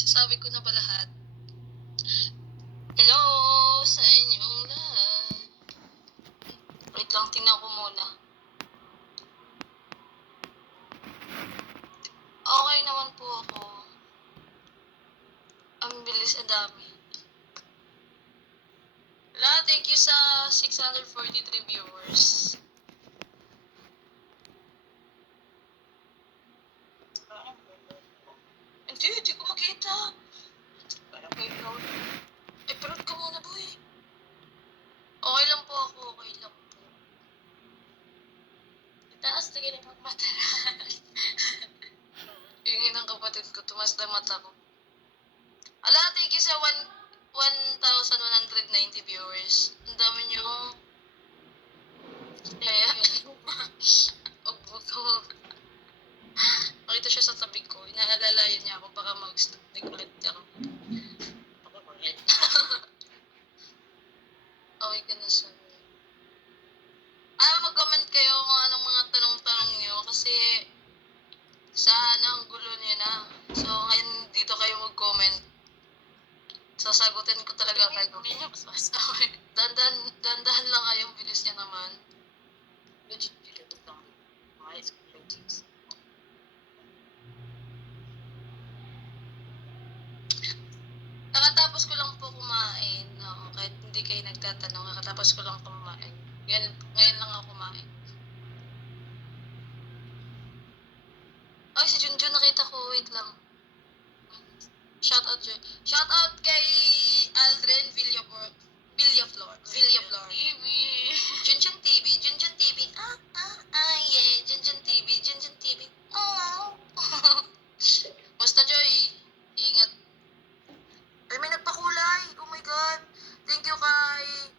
Sasabi ko na ba lahat? Hello sa inyong lahat. Wait lang, tingnan ko muna. Okay naman po ako. Ang bilis, ang dami. Thank you sa 643 viewers. Hindi ko makita. Parang may load. Parang ka muna, boy. Okay lang po ako, okay lang po. Taas na ganun ang mata. Yung ng kapatid ko, tumas na mata ko. Thank you sa 1,190 viewers. Ang dami nyo. Kaya, nakita siya sa tabi ko. Inaalalayan niya ako, baka mag-stick ulit ako. Okay ka na sa... mag-comment kayo kung anong mga tanong-tanong nyo kasi ang gulo niya na. So, ngayon dito kayo mag-comment. Sasagutin ko talaga kayo. Hindi niya basbas. Dandahan lang kayong bilis niya naman. Legit, bilis lang. Mga school legends. Nakatapos ko lang po kumain. No? Kahit hindi kayo nagtatanong, nakatapos ko lang kumain. Ngayon lang ako kumain. Ay, si Junjun nakita ko. Wait lang. Shoutout kay Aldrin Villaflor. TV. Junjun TV. Yeah. Junjun TV. Oh. Basta, Joy. Ingat. Ay, may nagpakulay. Oh my God. Thank you kay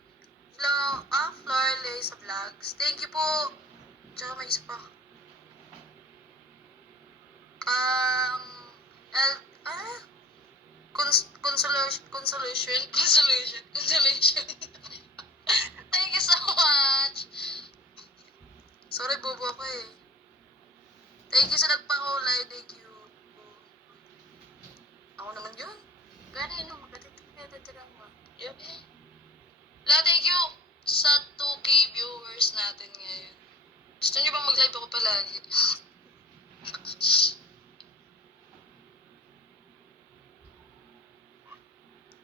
Florley sa vlogs. Thank you po. Tsaka may isa pa. Consolation. Thank you so much. Sorry, bobo ako eh. Thank you sa nagpakulay. Thank you. Ako naman yun. Gano'n yun, magkatitira mo. Yep. Thank you sa 2K viewers natin ngayon. Gusto niyo bang mag-live ako palagi?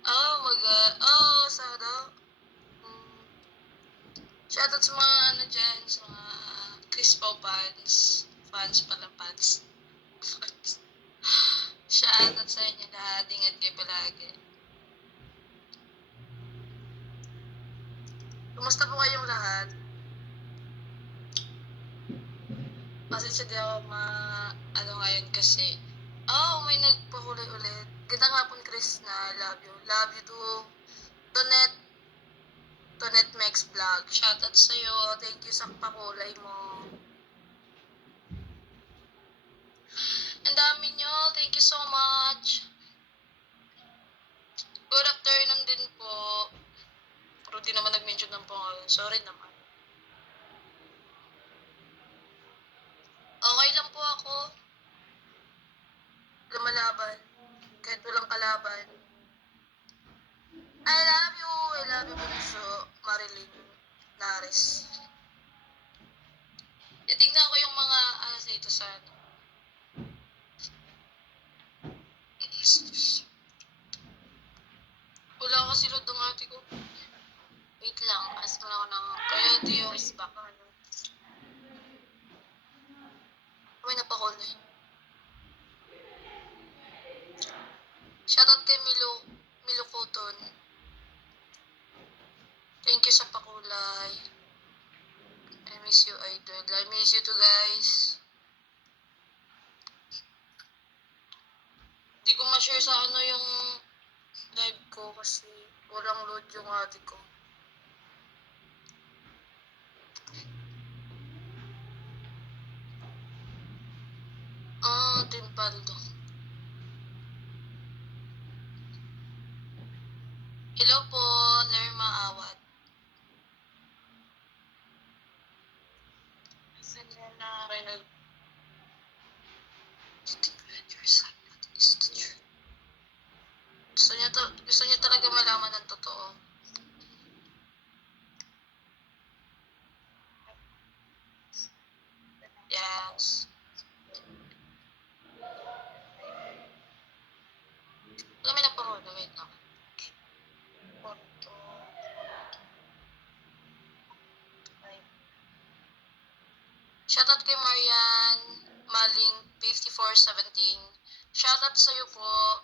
Oh my God. Oh, sana. Shoutout sa mga dyan, sa mga Crispo fans. Fans pala, fans. Shoutout sa inyo lahat. Ingat kayo palagi. Kumusta po kayong lahat? Pasensya di ako ngayon kasi may nagpakulay ulit. Gandang hapon, Chris, na love you. Love you too. Tonet Max Vlog. Shoutout sa'yo. Thank you sa pakulay mo. Ang dami nyo. Thank you so much. Good afternoon din po. Pero di naman nag-mention ng pangalan. Sorry naman. Okay lang po ako. Lumalaban. Kahit walang kalaban. I love you, Bunso. Marilyn Nares. Tingnan ko yung mga dito sa wala kasi load ng ate ko. Wait lang, ask mo lang ako ng coyote yung isbak. May napakol eh. Shoutout kay Milo Cotton. Thank you sa pakulay. I miss you, idol. I miss you too, guys. Di ko ma-share sa yung live ko kasi walang load yung ate ko. Timpaldo. Hello po, Lerma Awat. Sana Renal. talaga malaman ng totoo. Yes. Kami na po, wait lang. Shoutout kay Marian Maling 5417. Shoutout sa'yo po.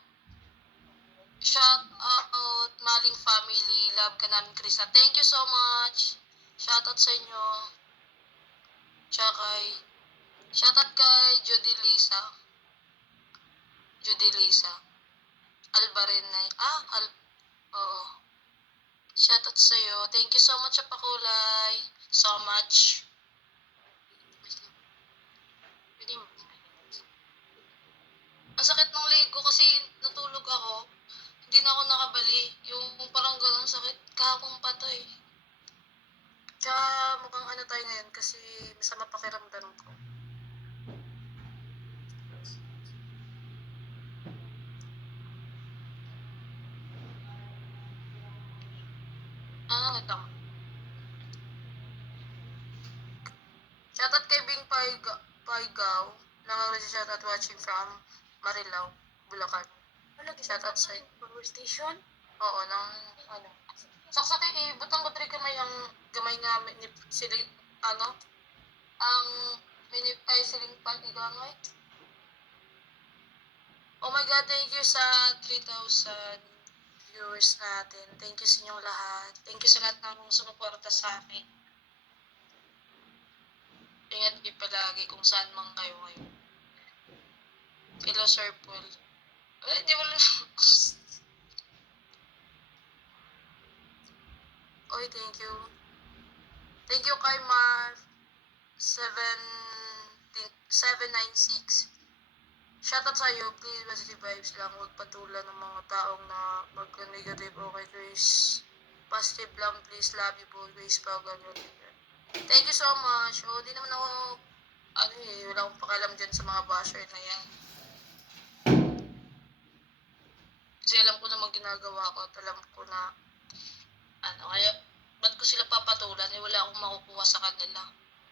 Shoutout Maling family. Love ka namin, Krista. Thank you so much. Shoutout sa inyo. Shoutout kay Judy Lisa. Albarenay. Oo. Shoutout sa'yo. Thank you so much sa pakulay. So much. Ang sakit ng leg ko kasi natulog ako. Hindi na ako nakabali. Yung parang gano'ng sakit. Kahapon pa to eh. Kaya mukhang ano tayo ngayon kasi masama pakiramdam ko. Ito. Shoutout kay Bing Paigaw. Nangangalit siya shoutout watching from Marilao, Bulacan. Shoutout sa power station? Oo, ng ano. Saksaki butang ko tri kamay ang gamay nga siling ang minip ay siling pag-igangay. Oh my God, thank you sa 3,000 viewers natin. Thank you sa inyong lahat. Thank you sa lahat ng sumuporta sa akin. Ingat kayo palagi kung saan man kayo ngayon. Hello, Sir Paul. Di mo lang. Oy, thank you. Thank you kay Mar 796. Shoutout sa'yo, please, positive vibes lang. Huwag patulan ng mga taong na mag-negative. Okay, Chris. Positive lang, please. Love you, always. Thank you so much. Di naman ako, wala akong pakialam dyan sa mga basher na yan. Kasi alam ko naman ginagawa ko at alam ko na, kaya, ba't ko sila papatulan? Wala akong makukuha sa kanila.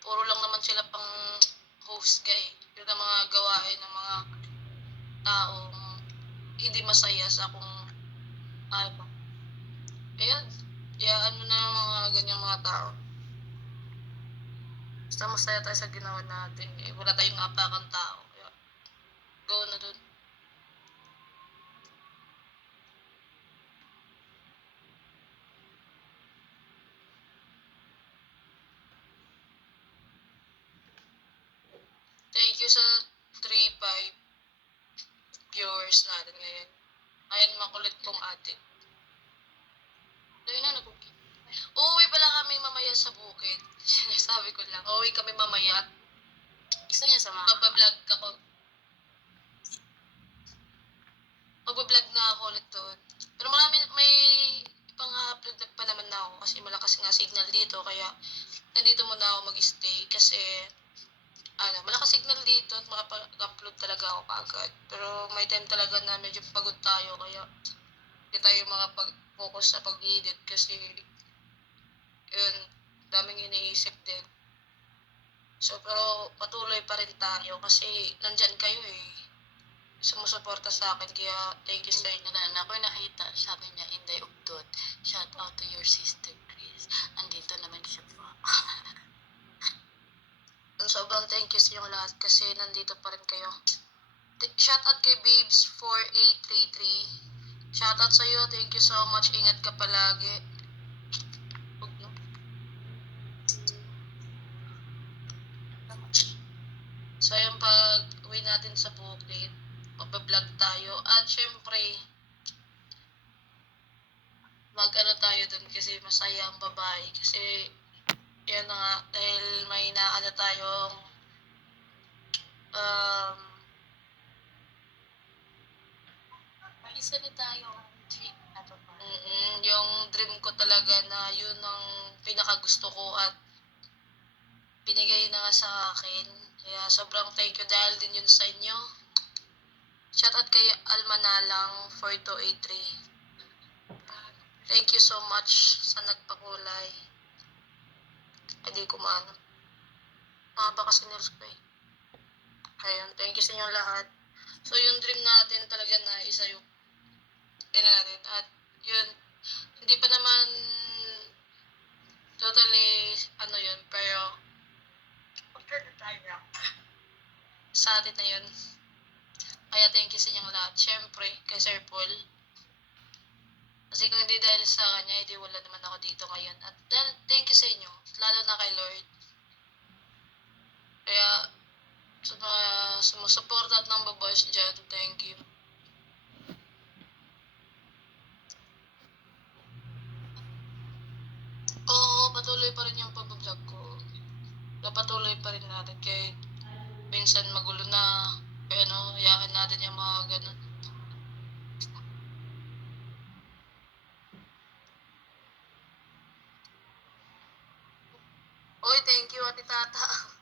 Puro lang naman sila pang host guy. Yun ang mga gawain ng mga taong hindi masaya sa akong Ayan. Ano na mga ganyang mga tao. Basta masaya tayo sa ginawa natin. Wala tayong apakang tao. Kaya, go na dun. Thank you sa 3-5 viewers natin ngayon. Ayan, makulit kong ate. Uuwi pala kami mamaya sa bukid. Sabi ko lang, uuwi kami mamaya. Gusto niya sa mga? Magbablog ako. Magbablog na ako ulit doon. Pero may pang-upload pa naman na ako kasi malakas nga signal dito. Kaya nandito muna ako mag-stay kasi malakas signal dito at makapag-upload talaga ako kaagad. Pero may time talaga na medyo pagod tayo kaya hindi tayo makapag-focus sa pag-edit kasi yun, daming iniisip din. So, pero patuloy pa rin tayo kasi nandyan kayo eh. Sumusuporta sa akin kaya thank you sa inyo. Ako'y nakita, sabi niya, Inday Ugdod, shout out to your sister Chris. Andito naman siya po. Sobrang thank you sa inyong lahat kasi nandito pa rin kayo. Shout out kay Babes4833. Shout out sa iyo. Thank you so much. Ingat ka palagi. So yung pag-uwi natin sa bukid, magbablog tayo. At syempre, tayo dun kasi masaya ang babae. Kasi yan na nga, dahil may tayong isa na tayo dream na babae. Yung dream ko talaga na yun ang pinakagusto ko at binigay na nga sa akin. Kaya sobrang thank you dahil din yun sa inyo. Shoutout kay Almanalang 4283. Thank you so much sa nagpakulay. Ay, di ko maano. Mahaba kasi nails ko eh. Ayun, thank you sa inyo lahat. So, yung dream natin talaga na isa yung kailan natin. At yun, hindi pa naman totally ano yun, pero sa atin na yun. Kaya thank you sa inyong lahat. Siyempre, kay Sir Paul. Kasi kung hindi dahil sa kanya, hindi wala naman ako dito ngayon. At dahil, thank you sa inyo. Lalo na kay Lord. Kaya, sa mga sumusuporta at nang baboys dyan, thank you. Oo, patuloy pa rin yung pag-vlog ko. Patuloy pa rin natin kahit minsan magulo na. Kaya ano, hayaan natin yung mga ganun. Oy, thank you, Ate Tata.